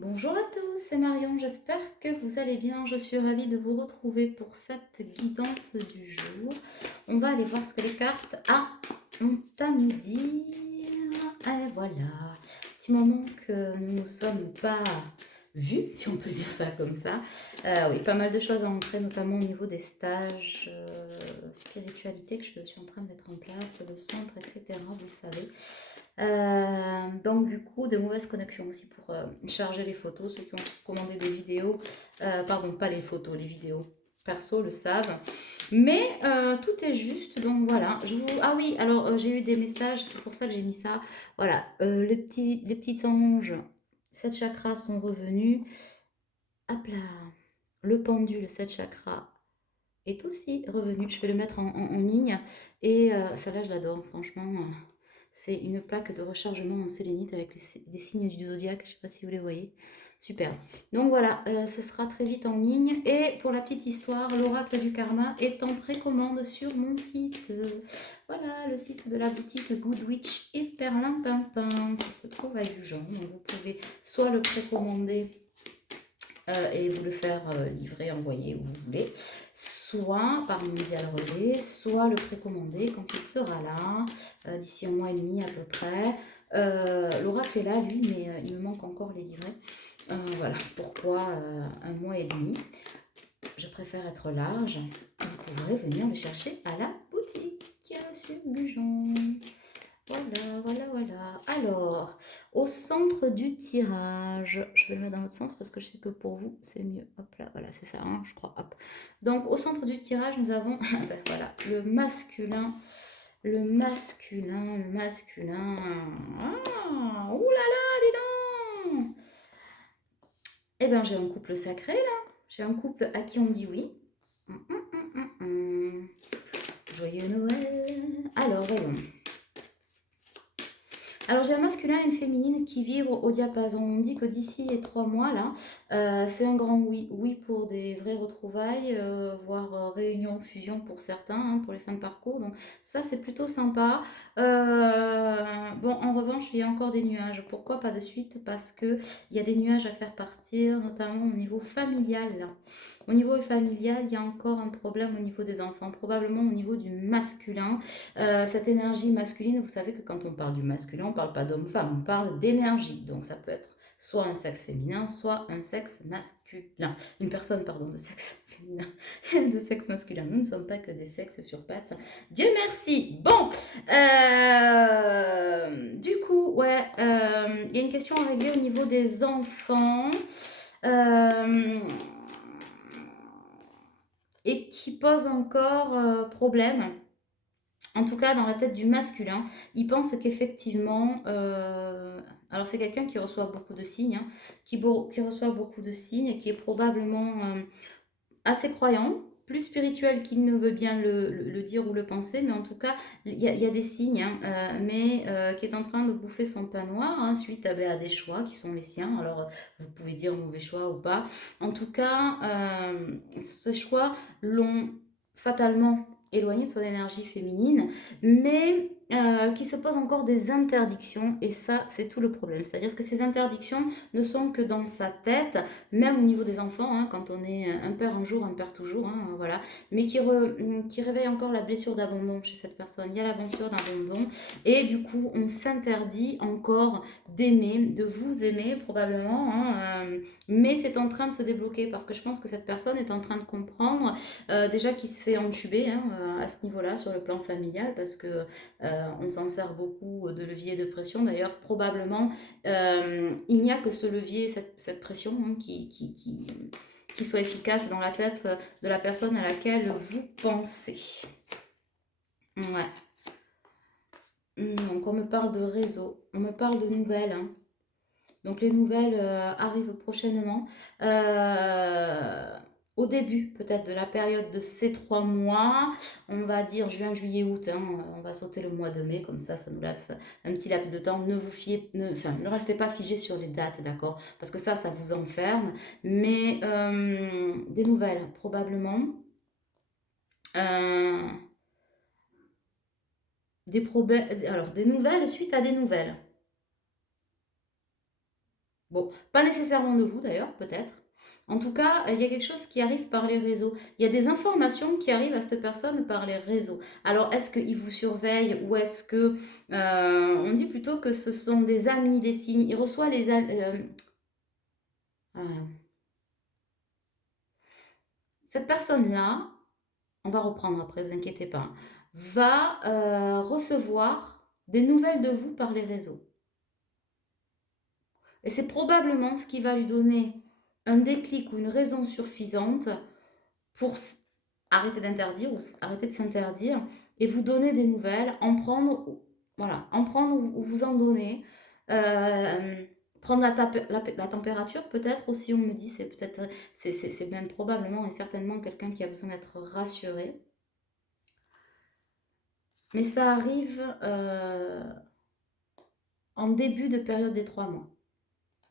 Bonjour à tous, c'est Marion, j'espère que vous allez bien. Je suis ravie de vous retrouver pour cette guidance du jour. On va aller voir ce que les cartes ont à nous dire. Et voilà, petit moment que nous ne nous sommes pas vus, si on peut dire ça comme ça. Oui, pas mal de choses à entrer, notamment au niveau des stages, spiritualité que je suis en train de mettre en place, le centre, etc. Vous le savez. Donc du coup, de mauvaises connexions aussi pour charger les photos. Ceux qui ont commandé des vidéos, pardon, pas les photos, les vidéos perso le savent. Mais tout est juste, donc voilà. Ah oui, alors j'ai eu des messages, c'est pour ça que j'ai mis ça. Voilà, les petits anges, 7 chakras sont revenus. Hop là, le pendule, 7 chakras est aussi revenu. Je vais le mettre en ligne. Et celle-là, je l'adore, franchement. C'est une plaque de rechargement en sélénite avec des signes du zodiaque. Je ne sais pas si vous les voyez. Super. Donc voilà, ce sera très vite en ligne. Et pour la petite histoire, l'oracle du karma est en précommande sur mon site. Voilà, le site de la boutique Good Witch et Perlimpinpin qui se trouve à Dijon. Donc vous pouvez soit le précommander et vous le faire livrer, envoyer où vous voulez, soit par mondial relais, soit le précommander quand il sera là, d'ici un mois et demi à peu près. L'oracle est là, lui, mais il me manque encore les livrets. Voilà, pourquoi un mois et demi. Je préfère être large. Vous pourrez venir le chercher à la boutique sur Bujon. Voilà. Alors, au centre du tirage, je vais le mettre dans l'autre sens parce que je sais que pour vous, c'est mieux. Hop là, voilà, c'est ça, hein, je crois. Hop. Donc, au centre du tirage, nous avons ben, voilà, le masculin. Le masculin. Ah, ouh là là, dis donc. Eh bien, j'ai un couple sacré là. J'ai un couple à qui on dit oui. Hum. Joyeux Noël. Alors, voyons. Alors j'ai un masculin et une féminine qui vibrent au diapason. On dit que d'ici les 3 mois là, c'est un grand oui. Oui pour des vraies retrouvailles, voire réunion, fusion pour certains, hein, pour les fins de parcours. Donc ça c'est plutôt sympa. Bon en revanche il y a encore des nuages. Pourquoi pas de suite? Parce que il y a des nuages à faire partir, notamment au niveau familial là. Au niveau familial, il y a encore un problème au niveau des enfants, probablement au niveau du masculin. Cette énergie masculine, vous savez que quand on parle du masculin, on ne parle pas d'homme-femme, on parle d'énergie. Donc ça peut être soit un sexe féminin, soit un sexe masculin. Une personne, pardon, de sexe féminin, de sexe masculin. Nous ne sommes pas que des sexes sur pattes. Dieu merci. Bon, du coup, ouais, il y a une question à régler au niveau des enfants. Et qui pose encore problème. En tout cas, dans la tête du masculin, il pense qu'effectivement, alors c'est quelqu'un qui reçoit beaucoup de signes, hein, qui reçoit beaucoup de signes, qui est probablement assez croyant, plus spirituel qu'il ne veut bien le dire ou le penser, mais en tout cas, il y a des signes, hein, mais qui est en train de bouffer son pain noir, hein, suite à des choix qui sont les siens. Alors, vous pouvez dire mauvais choix ou pas. En tout cas, ces choix l'ont fatalement éloigné de son énergie féminine, mais qui se pose encore des interdictions, et ça, c'est tout le problème. C'est-à-dire que ces interdictions ne sont que dans sa tête, même au niveau des enfants, hein, quand on est un père un jour, un père toujours, hein, voilà, mais qui réveille encore la blessure d'abandon chez cette personne. Il y a la blessure d'abandon, et du coup, on s'interdit encore d'aimer, de vous aimer probablement, hein, mais c'est en train de se débloquer parce que je pense que cette personne est en train de comprendre déjà qu'il se fait entuber hein, à ce niveau-là sur le plan familial parce que on s'en sert beaucoup de levier de pression. D'ailleurs, probablement il n'y a que ce levier, cette pression hein, qui soit efficace dans la tête de la personne à laquelle vous pensez. Ouais. Donc on me parle de réseau, on me parle de nouvelles. Hein. Donc les nouvelles arrivent prochainement. Au début peut-être de la période de ces 3 mois, on va dire juin, juillet, août, hein, on va sauter le mois de mai, comme ça nous laisse un petit laps de temps. Ne vous fiez, ne restez pas figé sur les dates, d'accord? Parce que ça vous enferme. Mais des nouvelles, probablement. Euh, des problèmes, alors des nouvelles suite à des nouvelles. Bon, pas nécessairement de vous d'ailleurs, peut-être. En tout cas, il y a quelque chose qui arrive par les réseaux. Il y a des informations qui arrivent à cette personne par les réseaux. Alors, est-ce qu'il vous surveille ou est-ce que... on dit plutôt que ce sont des amis, des signes. Il reçoit les... cette personne-là, on va reprendre après, vous inquiétez pas, hein, va recevoir des nouvelles de vous par les réseaux. Et c'est probablement ce qui va lui donner un déclic ou une raison suffisante pour arrêter d'interdire ou arrêter de s'interdire et vous donner des nouvelles, en prendre, voilà, en prendre ou vous en donner. Prendre la température peut-être aussi, on me dit, c'est peut-être, c'est même probablement et certainement quelqu'un qui a besoin d'être rassuré. Mais ça arrive en début de période des 3 mois.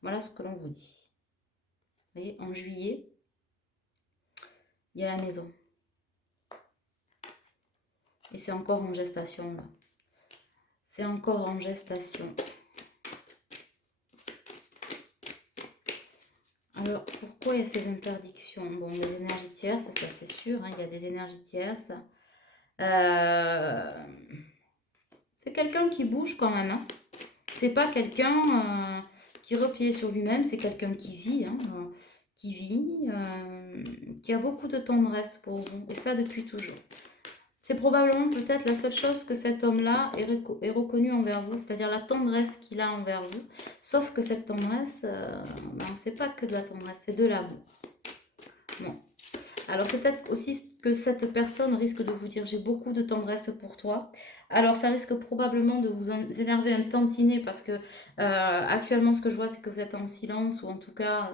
Voilà ce que l'on vous dit. Vous voyez, en juillet, il y a la maison. Et c'est encore en gestation là. C'est encore en gestation. Alors, pourquoi il y a ces interdictions? Bon, les énergies tierces, ça c'est sûr, hein, il y a des énergies tierces. C'est quelqu'un qui bouge quand même. Hein. C'est pas quelqu'un qui est replié sur lui-même, c'est quelqu'un qui vit, hein, qui a beaucoup de tendresse pour vous, et ça depuis toujours. C'est probablement peut-être la seule chose que cet homme-là est reconnu envers vous, c'est-à-dire la tendresse qu'il a envers vous. Sauf que cette tendresse, c'est pas que de la tendresse, c'est de l'amour. Non. Alors c'est peut-être aussi que cette personne risque de vous dire j'ai beaucoup de tendresse pour toi. Alors ça risque probablement de vous énerver un tantinet parce que actuellement ce que je vois c'est que vous êtes en silence ou en tout cas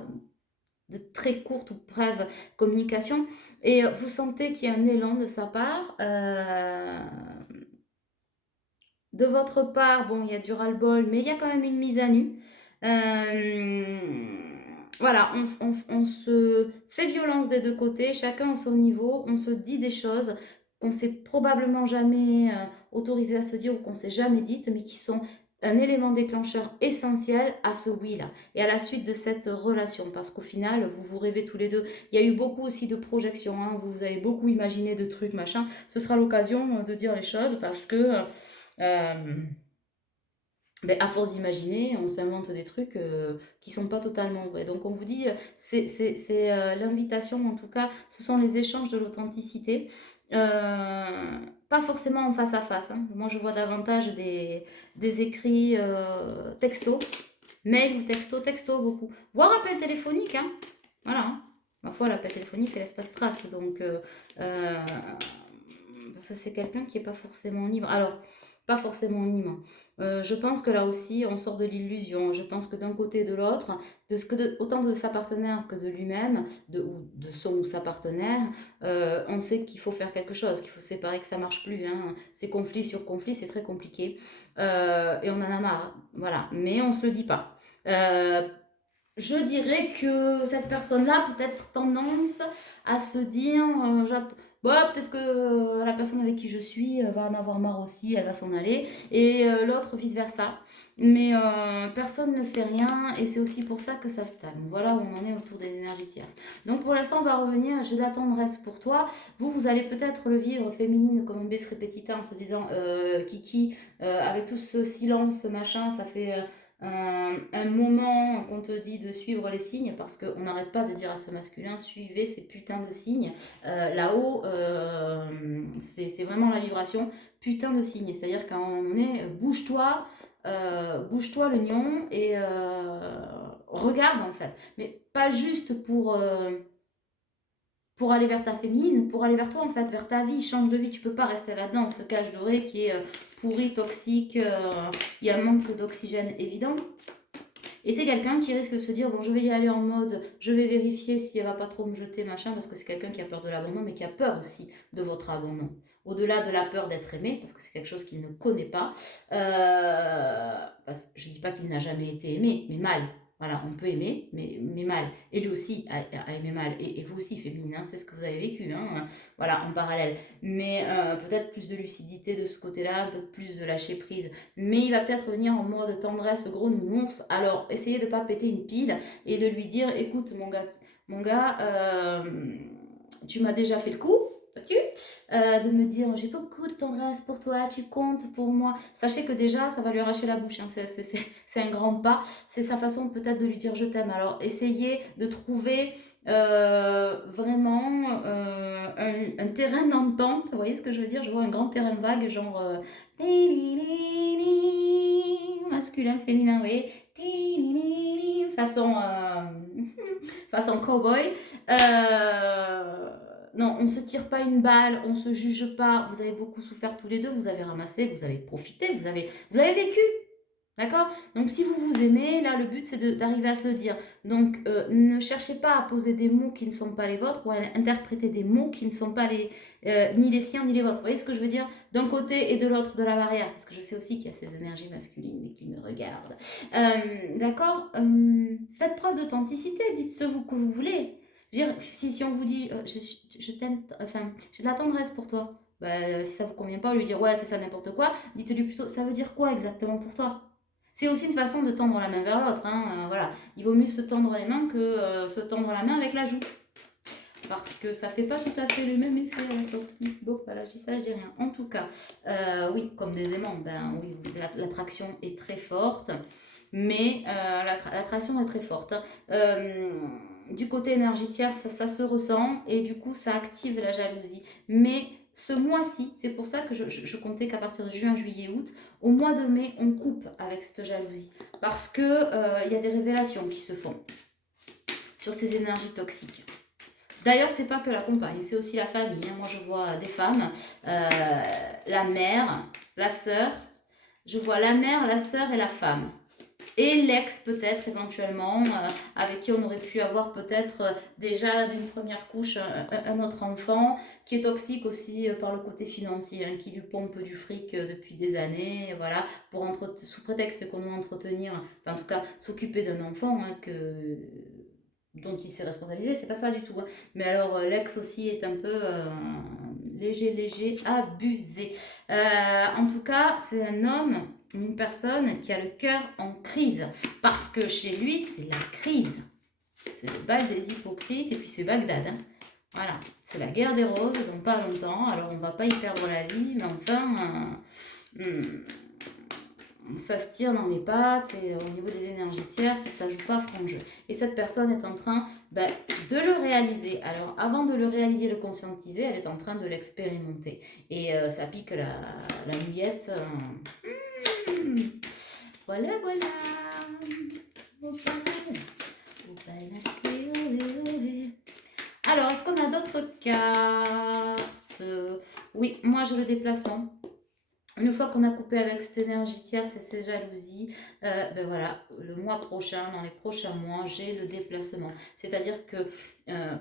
de très courte ou brève communication et vous sentez qu'il y a un élan de sa part. De votre part, bon, il y a du ras-le-bol, mais il y a quand même une mise à nu. Voilà, on se fait violence des deux côtés, chacun à son niveau, on se dit des choses qu'on s'est probablement jamais autorisé à se dire ou qu'on s'est jamais dites, mais qui sont un élément déclencheur essentiel à ce oui-là et à la suite de cette relation, parce qu'au final, vous vous rêvez tous les deux. Il y a eu beaucoup aussi de projections, hein, vous avez beaucoup imaginé de trucs, machin. Ce sera l'occasion de dire les choses parce que à force d'imaginer, on s'invente des trucs qui sont pas totalement vrais. Donc on vous dit, c'est l'invitation, en tout cas, ce sont les échanges de l'authenticité. Pas forcément en face à face. Hein. Moi, je vois davantage des écrits texto, mail ou texto beaucoup. Voire appel téléphonique. Hein. Voilà. Hein. Ma foi, l'appel téléphonique, elle laisse pas de trace. Donc, parce que c'est quelqu'un qui est pas forcément libre. Alors, pas forcément libre. Je pense que là aussi, on sort de l'illusion. Je pense que d'un côté et de l'autre, autant de sa partenaire que de lui-même, ou de son ou sa partenaire, on sait qu'il faut faire quelque chose, qu'il faut séparer, que ça marche plus. Hein. C'est conflit sur conflit, c'est très compliqué. Et on en a marre. Voilà. Mais on se le dit pas. Je dirais que cette personne-là peut-être tendance à se dire, bah, peut-être que la personne avec qui je suis va en avoir marre aussi, elle va s'en aller, et l'autre vice-versa. Mais personne ne fait rien, et c'est aussi pour ça que ça stagne. Voilà où on en est autour des énergies tierces. Donc pour l'instant, on va revenir, j'ai de la tendresse pour toi. Vous allez peut-être le vivre féminine comme un bes repetita en se disant, Kiki, avec tout ce silence, ce machin, ça fait... un moment qu'on te dit de suivre les signes, parce qu'on n'arrête pas de dire à ce masculin, suivez ces putains de signes. Là-haut, c'est vraiment la vibration, putain de signes. C'est-à-dire qu'à un moment donné, bouge-toi le nion et regarde en fait. Mais pas juste pour aller vers ta féminine, pour aller vers toi en fait, vers ta vie, change de vie. Tu peux pas rester là-dedans, cette cage dorée qui est pourrie, toxique, il y a un manque d'oxygène évident. Et c'est quelqu'un qui risque de se dire, bon, je vais y aller en mode, je vais vérifier si elle va pas trop me jeter, machin, parce que c'est quelqu'un qui a peur de l'abandon, mais qui a peur aussi de votre abandon. Au-delà de la peur d'être aimé, parce que c'est quelque chose qu'il ne connaît pas. Je dis pas qu'il n'a jamais été aimé, mais mal. Voilà, on peut aimer, mais mal. Et lui aussi a aimé mal. Et vous aussi, féminine, hein, c'est ce que vous avez vécu, hein, voilà, en parallèle. Mais peut-être plus de lucidité de ce côté-là, un peu plus de lâcher prise. Mais il va peut-être venir en mode tendresse, gros nounours. Alors, essayez de ne pas péter une pile et de lui dire, écoute, mon gars, tu m'as déjà fait le coup, vois-tu, de me dire j'ai beaucoup de tendresse pour toi, tu comptes pour moi. Sachez que déjà ça va lui arracher la bouche, hein. C'est un grand pas, c'est sa façon peut-être de lui dire je t'aime. Alors essayez de trouver vraiment un terrain d'entente, vous voyez ce que je veux dire, je vois un grand terrain vague, genre masculin, féminin, vous voyez, façon façon cowboy. Non, on ne se tire pas une balle, on ne se juge pas. Vous avez beaucoup souffert tous les deux, vous avez ramassé, vous avez profité, vous avez vécu. D'accord. Donc si vous vous aimez, là le but c'est d'arriver à se le dire. Donc ne cherchez pas à poser des mots qui ne sont pas les vôtres ou à interpréter des mots qui ne sont pas ni les siens ni les vôtres. Vous voyez ce que je veux dire? D'un côté et de l'autre de la barrière. Parce que je sais aussi qu'il y a ces énergies masculines qui me regardent. D'accord. Faites preuve d'authenticité, dites ce que vous voulez. Je veux dire, si on vous dit je t'aime, enfin j'ai de la tendresse pour toi. Bah, si ça vous convient pas, lui dire ouais c'est ça n'importe quoi, dites-lui plutôt ça veut dire quoi exactement pour toi. C'est aussi une façon de tendre la main vers l'autre, hein, voilà. Il vaut mieux se tendre les mains que se tendre la main avec la joue. Parce que ça fait pas tout à fait le même effet à la sortie. Bon, voilà, je dis ça, je dis rien. En tout cas, oui, comme des aimants, ben oui, l'attraction est très forte. Mais l'attraction est très forte. Du côté énergie tierce, ça se ressent et du coup, ça active la jalousie. Mais ce mois-ci, c'est pour ça que je comptais qu'à partir de juin, juillet, août, au mois de mai, on coupe avec cette jalousie. Parce qu'il y a des révélations qui se font sur ces énergies toxiques. D'ailleurs, c'est pas que la compagne, c'est aussi la famille, hein. Moi, je vois des femmes, la mère, la sœur. Je vois la mère, la sœur et la femme. Et l'ex peut-être éventuellement, avec qui on aurait pu avoir peut-être déjà d'une première couche un autre enfant, qui est toxique aussi par le côté financier, hein, qui lui pompe du fric depuis des années, voilà, sous prétexte qu'on doit entretenir, enfin en tout cas s'occuper d'un enfant, hein, dont il s'est responsabilisé, c'est pas ça du tout, hein. Mais alors l'ex aussi est un peu léger abusé. En tout cas, c'est un homme, une personne qui a le cœur en crise, parce que chez lui, c'est la crise. C'est le bal des hypocrites, et puis c'est Bagdad, hein. Voilà, c'est la guerre des roses, dans pas longtemps, alors on va pas y perdre la vie, mais enfin, ça se tire dans les pattes, et au niveau des énergies tierces, ça joue pas franc jeu. Et cette personne est en train de le réaliser. Alors, avant de le réaliser, le conscientiser, elle est en train de l'expérimenter. Et ça pique la mouillette. Voilà, voilà. Alors, est-ce qu'on a d'autres cartes? Oui, moi j'ai le déplacement. Une fois qu'on a coupé avec cette énergie tierce et ces jalousies, ben voilà, le mois prochain, dans les prochains mois, j'ai le déplacement. C'est-à-dire que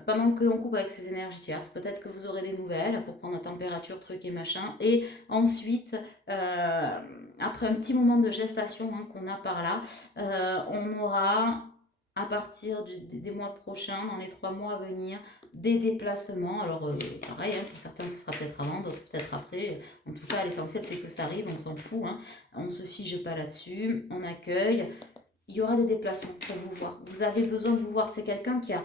pendant que l'on coupe avec ces énergies tierces, peut-être que vous aurez des nouvelles pour prendre la température, truc et machin. Et ensuite, après un petit moment de gestation, hein, qu'on a par là, on aura à partir des mois prochains, dans les 3 mois à venir, des déplacements. Alors pareil, hein, pour certains ce sera peut-être avant, d'autres peut-être après. En tout cas, l'essentiel c'est que ça arrive, on s'en fout, hein. On ne se fige pas là-dessus, on accueille. Il y aura des déplacements pour vous voir. Vous avez besoin de vous voir, c'est quelqu'un qui a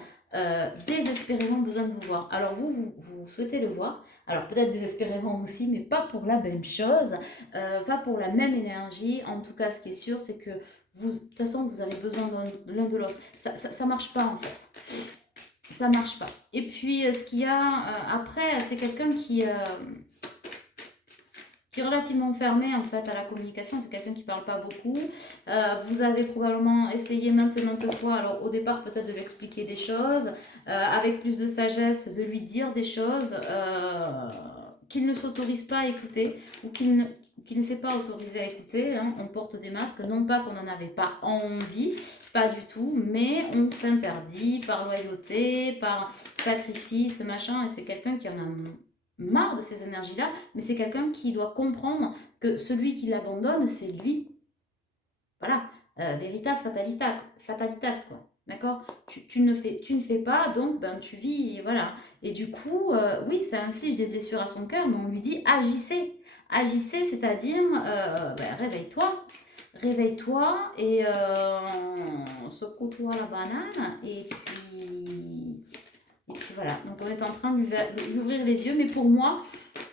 désespérément besoin de vous voir. Alors vous souhaitez le voir, alors peut-être désespérément aussi, mais pas pour la même chose, pas pour la même énergie. En tout cas, ce qui est sûr, c'est que de toute façon, vous avez besoin l'un de l'autre. Ça marche pas en fait. Ça marche pas. Et puis, ce qu'il y a après, c'est quelqu'un qui est relativement fermé en fait à la communication. C'est quelqu'un qui parle pas beaucoup. Vous avez probablement essayé maintes et maintes fois, alors au départ peut-être de lui expliquer des choses, avec plus de sagesse, de lui dire des choses qu'il ne s'autorise pas à écouter ou qu'il ne s'est pas autorisé à écouter, hein. On porte des masques, non pas qu'on n'en avait pas envie, pas du tout, mais on s'interdit par loyauté, par sacrifice, machin, et c'est quelqu'un qui en a marre de ces énergies-là, mais c'est quelqu'un qui doit comprendre que celui qui l'abandonne, c'est lui. Voilà. veritas fatalitas, quoi. D'accord, tu ne fais pas, donc ben, tu vis, et voilà. Et du coup, oui, ça inflige des blessures à son cœur, mais on lui dit agissez. Agissez, c'est-à-dire, ben, réveille-toi. Réveille-toi et secoue-toi la banane. Et puis voilà. Donc on est en train de lui ouvrir les yeux, mais pour moi,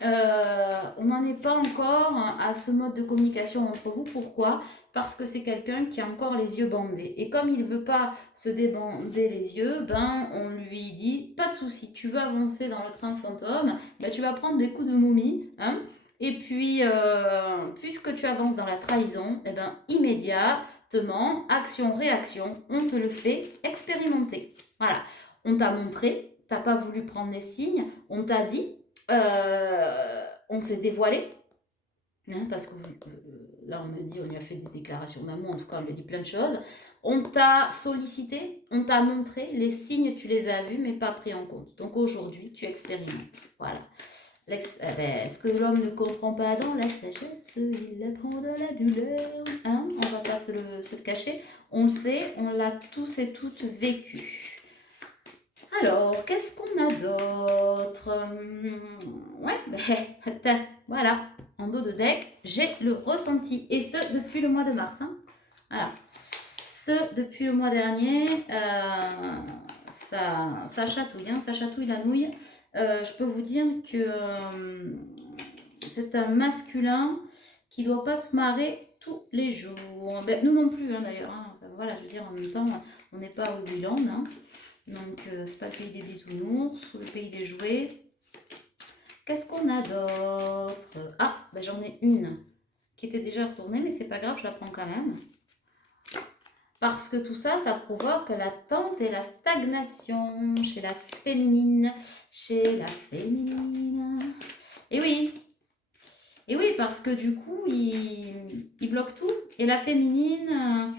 on n'en est pas encore à ce mode de communication entre vous. Pourquoi? Parce que c'est quelqu'un qui a encore les yeux bandés. Et comme il ne veut pas se débander les yeux, ben on lui dit pas de souci, tu veux avancer dans le train fantôme, ben, tu vas prendre des coups de momie. Hein, et puis, puisque tu avances dans la trahison, eh ben, immédiatement, action-réaction, on te le fait expérimenter. Voilà. On t'a montré, t'as pas voulu prendre les signes, on t'a dit, on s'est dévoilé, hein, parce que là on me dit, on lui a fait des déclarations d'amour, en tout cas on lui a dit plein de choses, on t'a sollicité, on t'a montré, les signes tu les as vus mais pas pris en compte. Donc aujourd'hui tu expérimentes, voilà. Est-ce que l'homme ne comprend pas dans la sagesse, il apprend de la douleur, hein, on va pas se le cacher, on le sait, on l'a tous et toutes vécu. Alors, qu'est-ce qu'on a d'autre? Ouais, ben, voilà, en dos de deck, j'ai le ressenti. Et ce, depuis le mois de mars. Hein. Voilà. Ce, depuis le mois dernier, ça chatouille, hein, ça chatouille la nouille. Je peux vous dire que c'est un masculin qui ne doit pas se marrer tous les jours. Ben, nous non plus, hein, d'ailleurs. Hein. Enfin, voilà, je veux dire, en même temps, on n'est pas au Willand, hein. Donc, c'est pas le pays des bisounours ou le pays des jouets. Qu'est-ce qu'on a d'autre? Ah, ben j'en ai une qui était déjà retournée, mais c'est pas grave, je la prends quand même. Parce que tout ça, ça provoque l'attente et la stagnation chez la féminine. Chez la féminine. Et oui. Et oui, parce que du coup, il bloque tout. Et la féminine...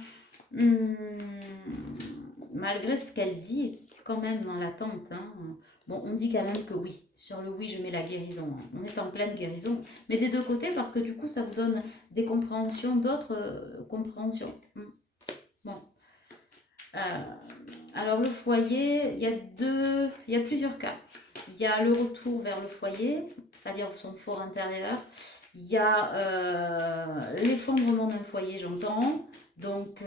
malgré ce qu'elle dit, est quand même dans l'attente. Hein. Bon, on dit quand même que oui. Sur le oui, je mets la guérison. On est en pleine guérison. Mais des deux côtés, parce que du coup, ça vous donne des compréhensions, d'autres compréhensions. Bon. Alors, le foyer, il y a plusieurs cas. Il y a le retour vers le foyer, c'est-à-dire son fort intérieur. Il y a l'effondrement d'un foyer, j'entends. Donc,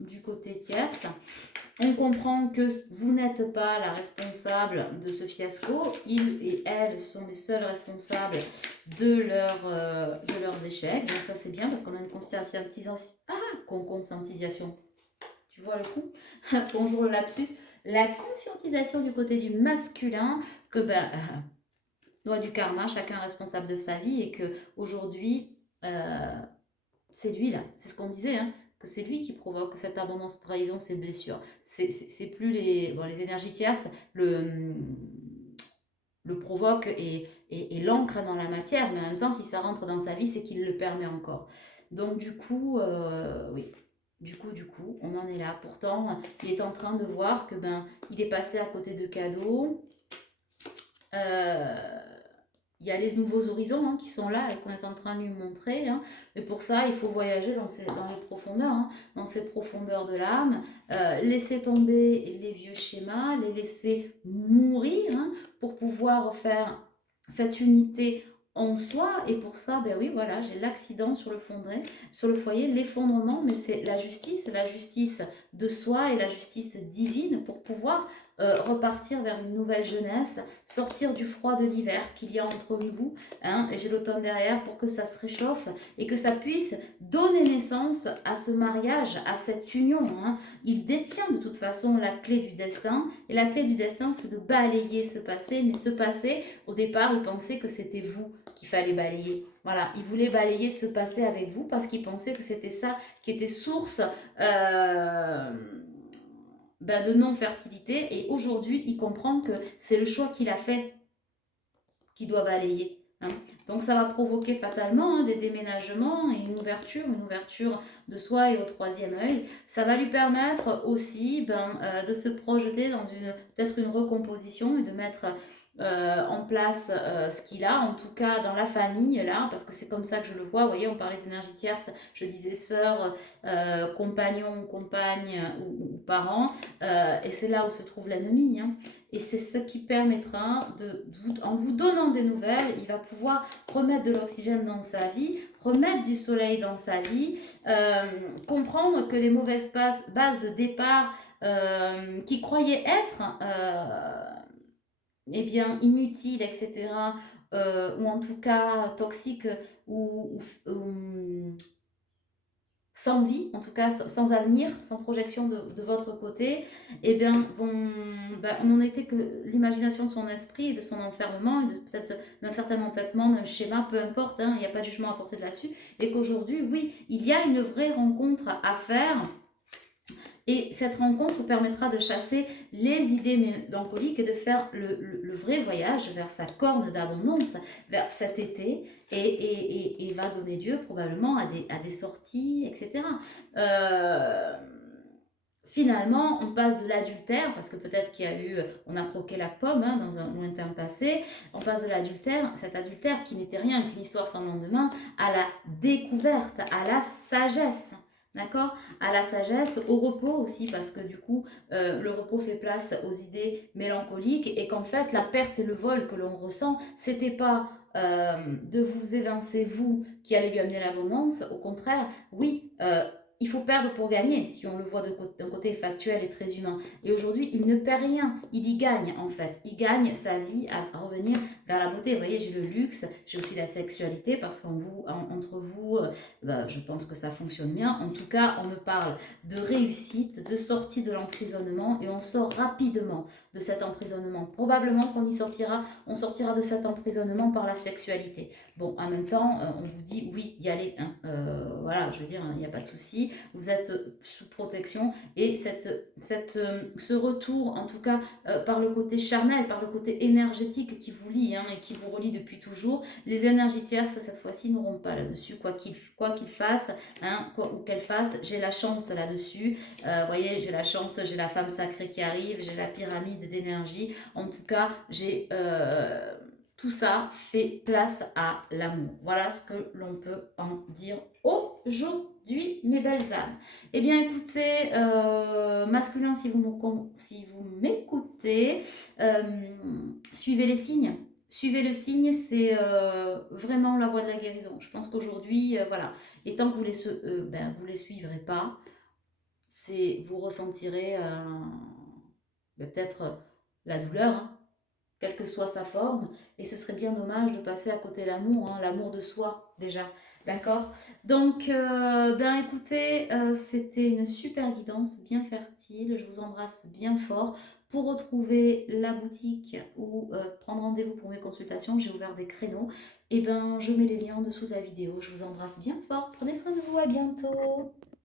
du côté tierce, on comprend que vous n'êtes pas la responsable de ce fiasco. Ils et elles sont les seuls responsables de leurs échecs. Donc ça, c'est bien parce qu'on a une conscientisation. Tu vois le coup? Bonjour le lapsus. La conscientisation du côté du masculin que, loi du karma, chacun est responsable de sa vie et que aujourd'hui c'est lui là, c'est ce qu'on disait, hein, que c'est lui qui provoque cette abondance, trahison, ces blessures. C'est plus les énergies tierces le provoque et l'ancre dans la matière, mais en même temps, si ça rentre dans sa vie, c'est qu'il le permet encore. Donc du coup, oui. Du coup, on en est là. Pourtant, il est en train de voir que il est passé à côté de cadeaux. Il y a les nouveaux horizons, hein, qui sont là et qu'on est en train de lui montrer. Hein. Et pour ça, il faut voyager dans les profondeurs, hein, dans ces profondeurs de l'âme, laisser tomber les vieux schémas, les laisser mourir, hein, pour pouvoir faire cette unité en soi. Et pour ça, ben oui, voilà, j'ai l'accident sur le foyer, l'effondrement, mais c'est la justice de soi et la justice divine pour pouvoir repartir vers une nouvelle jeunesse, sortir du froid de l'hiver qu'il y a entre vous, hein, et j'ai l'automne derrière pour que ça se réchauffe et que ça puisse donner naissance à ce mariage, à cette union. Hein. Il détient de toute façon la clé du destin, et la clé du destin, c'est de balayer ce passé, mais ce passé, au départ, il pensait que c'était vous qu'il fallait balayer. Voilà, il voulait balayer ce passé avec vous parce qu'il pensait que c'était ça qui était source de non-fertilité. Et aujourd'hui, il comprend que c'est le choix qu'il a fait qui doit balayer. Hein. Donc ça va provoquer fatalement, hein, des déménagements et une ouverture de soi et au troisième œil. Ça va lui permettre aussi de se projeter dans peut-être une recomposition et de mettre en place ce qu'il a, en tout cas dans la famille, là, parce que c'est comme ça que je le vois. Vous voyez, on parlait d'énergie tierce, je disais sœur, compagnon, compagne ou parent, et c'est là où se trouve l'ennemi. Hein. Et c'est ce qui permettra, en vous donnant des nouvelles, il va pouvoir remettre de l'oxygène dans sa vie, remettre du soleil dans sa vie, comprendre que les mauvaises bases de départ qu'il croyait être eh bien, inutiles, etc., ou en tout cas toxiques ou sans vie, en tout cas sans avenir, sans projection de votre côté, eh bien, on n'en était que l'imagination de son esprit et de son enfermement, et peut-être d'un certain entêtement, d'un schéma, peu importe, hein, il n'y a pas de jugement à porter là-dessus, et qu'aujourd'hui, oui, il y a une vraie rencontre à faire. Et cette rencontre permettra de chasser les idées mélancoliques et de faire le vrai voyage vers sa corne d'abondance, vers cet été, et va donner lieu probablement à des sorties, etc. Finalement, on passe de l'adultère, parce que peut-être qu'il y a eu, on a croqué la pomme hein, dans un lointain passé, on passe de l'adultère, cet adultère qui n'était rien qu'une histoire sans lendemain, à la découverte, à la sagesse. D'accord? À la sagesse, au repos aussi, parce que du coup, le repos fait place aux idées mélancoliques et qu'en fait, la perte et le vol que l'on ressent, c'était pas de vous évincer, vous, qui allez lui amener l'abondance. Au contraire, oui, il faut perdre pour gagner, si on le voit d'un côté factuel et très humain. Et aujourd'hui, il ne perd rien, il y gagne en fait. Il gagne sa vie à revenir vers la beauté. Vous voyez, j'ai le luxe, j'ai aussi la sexualité, parce qu'entre vous, je pense que ça fonctionne bien. En tout cas, on me parle de réussite, de sortie de l'emprisonnement, et on sort rapidement de cet emprisonnement. Probablement qu'on y sortira, on sortira de cet emprisonnement par la sexualité. Bon, en même temps, on vous dit oui, y aller. Hein. Voilà, je veux dire, il n'y a pas de souci. Vous êtes sous protection, et ce retour, en tout cas, par le côté charnel, par le côté énergétique qui vous lie hein, et qui vous relie depuis toujours, les énergies tierces, cette fois-ci, n'auront pas là-dessus, quoi qu'il fasse, hein, ou qu'elle fasse, j'ai la chance là-dessus. Vous voyez, j'ai la chance, j'ai la femme sacrée qui arrive, j'ai la pyramide d'énergie. En tout cas, j'ai... tout ça fait place à l'amour. Voilà ce que l'on peut en dire aujourd'hui, mes belles âmes. Eh bien, écoutez, masculin, si vous m'écoutez, suivez les signes. Suivez le signe, c'est vraiment la voie de la guérison. Je pense qu'aujourd'hui, voilà, et tant que vous les suivrez pas, vous ressentirez peut-être la douleur, hein, quelle que soit sa forme, et ce serait bien dommage de passer à côté de l'amour, hein, l'amour de soi déjà, d'accord? Donc, écoutez, c'était une super guidance, bien fertile, je vous embrasse bien fort. Pour retrouver la boutique ou prendre rendez-vous pour mes consultations, j'ai ouvert des créneaux, et je mets les liens en dessous de la vidéo. Je vous embrasse bien fort, prenez soin de vous, à bientôt.